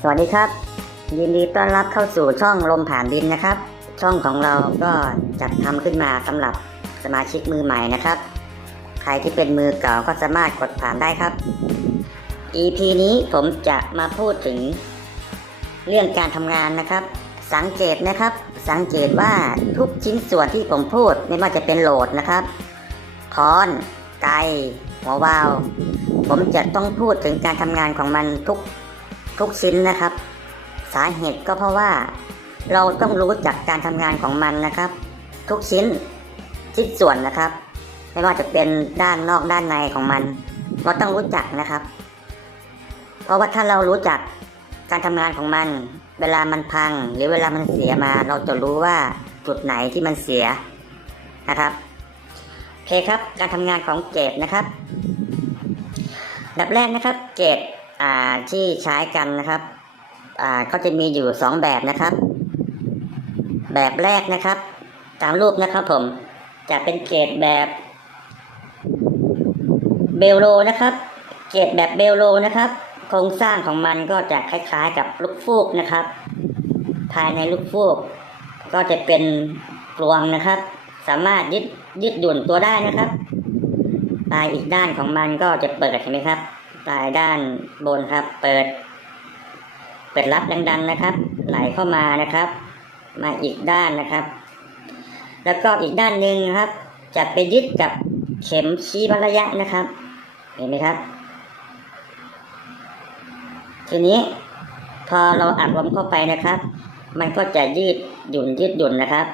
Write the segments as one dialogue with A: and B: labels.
A: สวัสดีครับ ยินดีต้อนรับเข้าสู่ช่องลมผ่านดินนะครับ ช่องของเราก็จัดทำขึ้นมาสำหรับสมาชิกมือใหม่นะครับ ใครที่เป็นมือเก่าก็สามารถกดผ่านได้ครับ EP นี้ผมจะมาพูดถึงเรื่องการทำงานนะครับ สังเกตนะครับ สังเกตว่าทุกชิ้นส่วนที่ผมพูดไม่ว่าจะเป็นโหลดนะครับค้อน ไกหัววาว ผมจะต้องพูดถึงการทำงานของมันทุก ทุกชิ้นนะครับ สาเหตุก็เพราะว่า เราต้องรู้จักการทำงานของมันนะครับ ทุกชิ้นชิ้นส่วนนะครับ ไม่ว่าจะเป็นด้านนอกด้านในของมัน เราต้องรู้จักนะครับ เพราะว่าถ้าเรารู้จักการทำงานของมัน เวลามันพัง หรือเวลามันเสียมา เราจะรู้ว่าจุดไหนที่มันเสียนะครับโอเคครับ การทำงานของเกตนะครับดับแรกนะครับ เกต อ่าที่ใช้กันนะครับ อ่าก็จะมีอยู่สองแบบนะครับ แบบแรกนะครับ ตามรูปนะครับผมจะเป็นเกรดแบบเบลโลนะครับ เกรดแบบเบลโลนะครับ โครงสร้างของมันก็จะคล้ายๆ กับลูกฟูกนะครับ ภายในลูกฟูก ก็จะเป็นกลวงนะครับ สามารถยึดยึดหยุ่นตัวได้นะครับปลายอีกด้านของมันก็จะเปิดเห็นไหมครับ ปลายด้านบนครับ เปิด เปิดรับดัง ๆนะครับ ไหลเข้ามานะครับ มาอีกด้านนะครับ แล้วก็อีกด้านหนึ่งนะครับ จะไปยึดกับเข็มชี้วัดระยะนะครับ เห็นไหมครับ ทีนี้พอเราอัดลมเข้าไปนะครับ มันก็จะยืดหยุ่นยืดหยุ่นนะครับ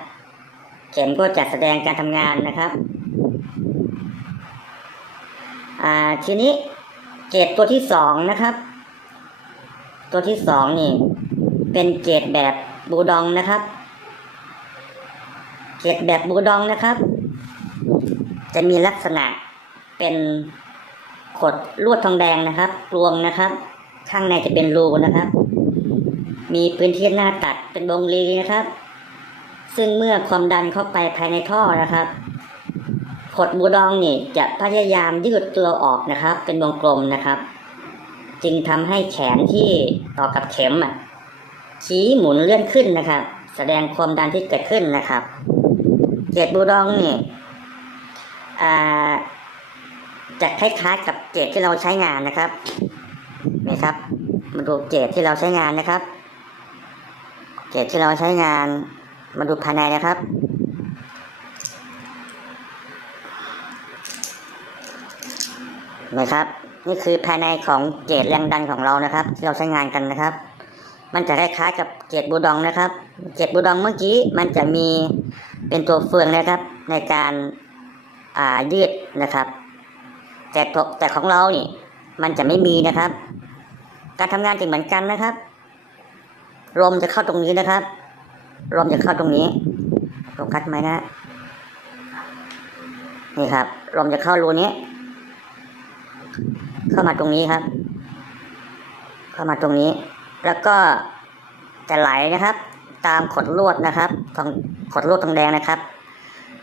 A: เข็มก็จะแสดงการทำงานนะครับ อ่าทีนี้ เกรดตัวที่สองนะครับ ตัวที่สองนี่ เป็นเกรดแบบบูดองนะครับ เกรดแบบบูดองนะครับ จะมีลักษณะเป็นขดลวดทองแดงนะครับกลวงนะครับ ข้างในจะเป็นรูนะครับ มีพื้นที่หน้าตัดเป็นวงรีนะครับ ซึ่งเมื่อความดันเข้าไปภายในท่อนะครับ ขดบูดองนี่จะพยายามยืดตัวออกนะครับ เป็นวงกลมนะครับ จึงทำให้แขนที่ต่อกับเข็มอะชี้หมุนเลื่อนขึ้นนะครับ แสดงความดันที่เกิดขึ้นนะครับเกรดบูดองนี่อ่าจะคล้ายๆกับเกรดที่เราใช้งานนะครับนี่ครับ มาดูเกรดที่เราใช้งานนะครับ เกรดที่เราใช้งาน มาดูภายในนะครับ นะครับ นี่คือภายในของเกรดแรงดันของเรานะครับ ที่เราใช้งานกันนะครับ มันจะคล้ายๆกับเกรดบูดองนะครับ เกรดบูดองเมื่อกี้มันจะมีเป็นตัวเฟืองนะครับ ในการอ่ายืดนะครับ แต่แต่ของเรานี่มันจะไม่มีนะครับ การทำงานจะเหมือนกันนะครับลมจะเข้าตรงนี้นะครับลมจะเข้าตรงนี้โฟกัสไหมนะนี่ครับลมจะเข้ารูนี้ เข้ามาตรงนี้ครับ เข้ามาตรงนี้ แล้วก็จะไหลนะครับ ตามขดลวดนะครับของขดลวดทองแดงนะครับ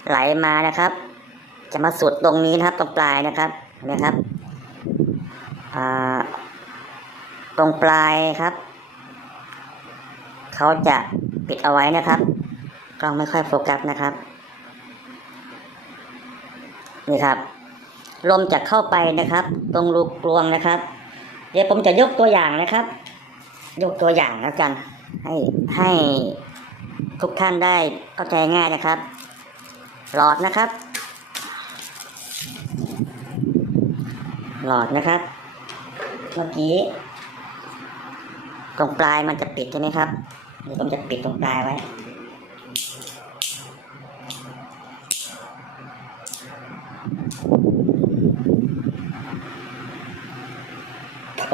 A: ไหลมานะครับ จะมาสุดตรงนี้นะครับ ตรงปลายนะครับเห็นะครับตรงปลายครับเขาจะปิดเอาไว้นะครับกล้องไม่ค่อยโฟกัสนะครับ นี่ครับ ลมจะเข้าไปนะครับ ตรงรูกลวงนะครับ เดี๋ยวผมจะยกตัวอย่างนะครับ ยกตัวอย่างแล้วกัน ให้ให้ทุกท่านได้เข้าใจง่ายนะครับ หลอดนะครับ หลอดนะครับ เมื่อกี้ ตรงปลายมันจะปิดใช่ไหมครับเดี๋ยวผมจะปิดตรงปลายไว้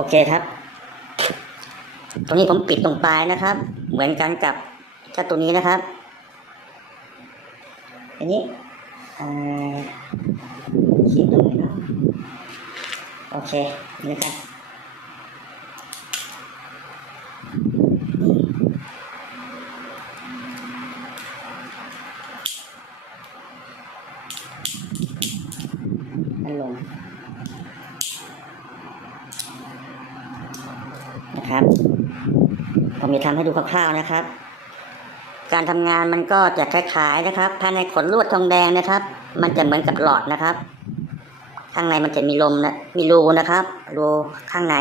A: เคครับ ตรงนี้ผมปิดตรงปลายนะครับ เหมือนกันกับถ้าตัวนี้นะครับ อันนี้คิดดูนะโอเคนี่นะครับพัดลม นะครับ ผมจะทำให้ดูคร่าวๆนะครับ การทำงานมันก็จะคล้ายๆนะครับภายในขนลวดทองแดงนะครับ มันจะเหมือนกับหลอดนะครับ ข้างในมันจะมีลมนะมีรูนะครับรูข้างใน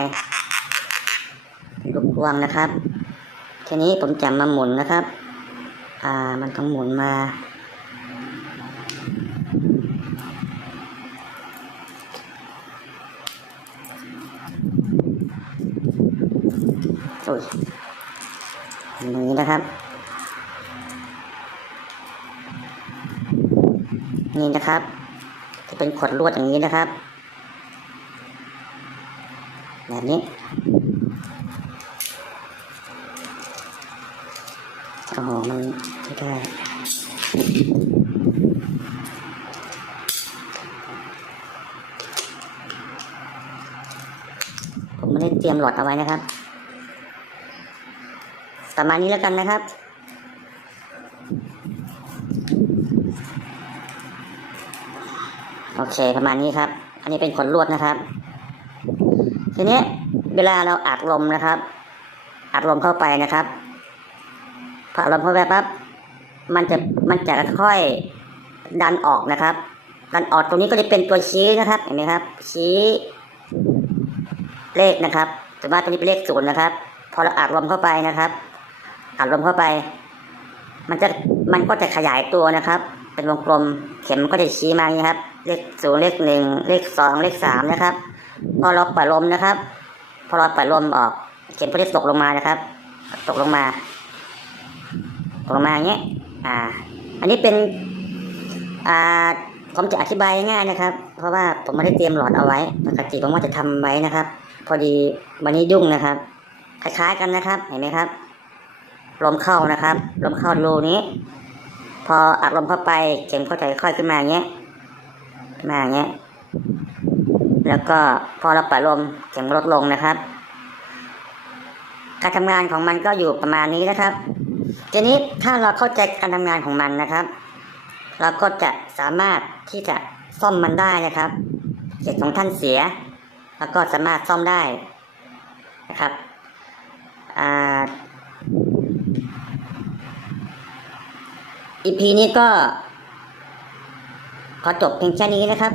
A: ลูกกวางนะครับ ทีนี้ผมจะมาหมุนนะครับ อ่ามันต้องหมุนมา โอ้ยอย่างนี้นะครับ นี่นะครับ จะเป็นขดลวดอย่างนี้นะครับ แบบนี้โอ้โหมันไม่ได้ผมไม่ได้เตรียมหลอดเอาไว้นะครับ ประมาณนี้แล้วกันนะครับ โอเคประมาณนี้ครับ อันนี้เป็นขนลวดนะครับ ทีนี้เวลาเราอัดลมนะครับ อัดลมเข้าไปนะครับพออัดลมเข้าไปปั๊บมันจะมันจะค่อยดันออกนะครับดันออกตรงนี้ก็จะเป็นตัวชี้นะครับเห็นไหมครับ ชี้เลขนะครับแต่ว่าตัวนี้เป็นเลขศูนย์นะครับ พอเราอัดลมเข้าไปนะครับ อัดลมเข้าไป มันจะมันก็จะขยายตัวนะครับ เป็นวงกลมเข็มก็จะชี้มาอย่างนี้ครับ เลขศูนย์เลขหนึ่งเลขสองเลขสามนะครับ พอเราปล่อยลมนะครับ พอเราปล่อยลมออก เข็มก็จะตกลงมานะครับ ตกลงมาตกลงมาอย่างเงี้ยอ่า อันนี้เป็นอ่าผมจะอธิบายง่ายนะครับ เพราะว่าผมไม่ได้เตรียมหลอดเอาไว้ปกติผมว่าจะทำไว้นะครับ พอดีวันนี้ยุ่งนะครับ คล้ายๆกันนะครับ เห็นไหมครับ ลมเข้านะครับลมเข้ารูนี้ พออัดลมเข้าไปเข็มก็จะค่อยขึ้นมาอย่างเงี้ยขึ้นมาอย่างเงี้ยแล้วก็พอเราปล่อยลมเข็มลดลงนะครับ การทำงานของมันก็อยู่ประมาณนี้นะครับ ทีนี้ถ้าเราเข้าใจการทำงานของมันนะครับ เราก็จะสามารถที่จะซ่อมมันได้นะครับเกิดของท่านเสีย แล้วก็สามารถซ่อมได้นะครับอ่า อีพีนี้ก็ ขอจบเพียงแค่นี้นะครับ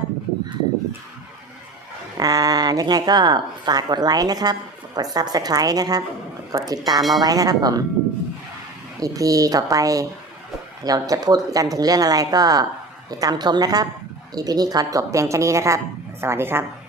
A: อ่ายังไงก็ฝากกดไลค์นะครับ กด Subscribe นะครับ กดติดตามมาไว้นะครับผมอีพีต่อไป เราจะพูดกันถึงเรื่องอะไรก็ติดตามชมนะครับอีพีนี้ขอจบเพียงแค่นี้นะครับ สวัสดีครับ